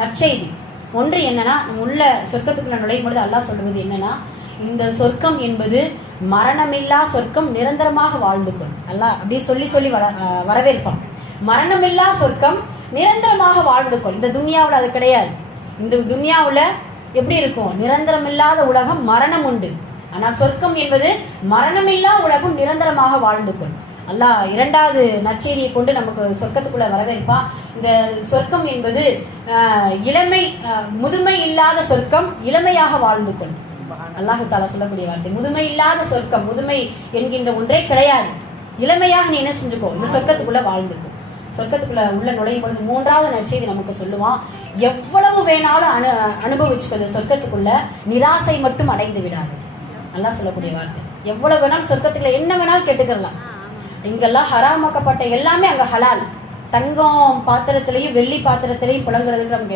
நற்செய்தி. ஒன்று என்னன்னா, உள்ள சொர்க்கத்துக்குள்ள நுழையும் பொழுது அல்லாஹ் சொல்றது என்னன்னா, இந்த சொர்க்கம் என்பது மரணமில்லா சொர்க்கம், நிரந்தரமாக வாழ்ந்து கொள். அல்லாஹ் அப்படியே சொல்லி சொல்லி வரவேற்பான். மரணமில்லா சொர்க்கம், நிரந்தரமாக வாழ்ந்து கொள். இந்த துன்யாவில் அது கிடையாது. இந்த துன்யாவில் எப்படி இருக்கும்? நிரந்தரமில்லாத உலகம், மரணம் உண்டு. ஆனால் சொர்க்கம் என்பது மரணமில்லா உலகம், நிரந்தரமாக வாழ்ந்து கொள். அல்லாஹ் இரண்டாவது நற்செய்தியை கொண்டு நமக்கு சொர்க்கத்துக்குள்ள வரவேற்பா. இந்த சொர்க்கம் என்பது இளமை, முதுமை இல்லாத சொர்க்கம், இளமையாக வாழ்ந்து கொள். அல்லாஹு தாலா சொல்லக்கூடிய வார்த்தை, முதுமை இல்லாத சொர்க்கம். முதுமை என்கின்ற ஒன்றே கிடையாது. இளமையாக நீ என்ன செஞ்சுக்கோ, இந்த சொர்க்கத்துக்குள்ள வாழ்ந்துக்கோ. சொர்க்கத்துக்குள்ள உள்ள நுழையும் பொழுது மூன்றாவது நற்செய்தி நமக்கு சொல்லுவான், எவ்வளவு வேணாலும் அனுபவிச்சுக்கோ. இந்த சொர்க்கத்துக்குள்ள நிராசை மட்டும் அடைந்து விடாது. அல்லாஹ் சொல்லக்கூடிய வார்த்தை, எவ்வளவு வேணாலும் சொர்க்கத்துக்குள்ள என்ன வேணாலும் கேட்டுக்கலாம். இங்கெல்லாம் ஹராமாக்கப்பட்ட எல்லாமே அங்க ஹலால். தங்கம் பாத்திரத்திலையும் வெள்ளி பாத்திரத்திலையும் புழங்குறதுக்கு நமக்கு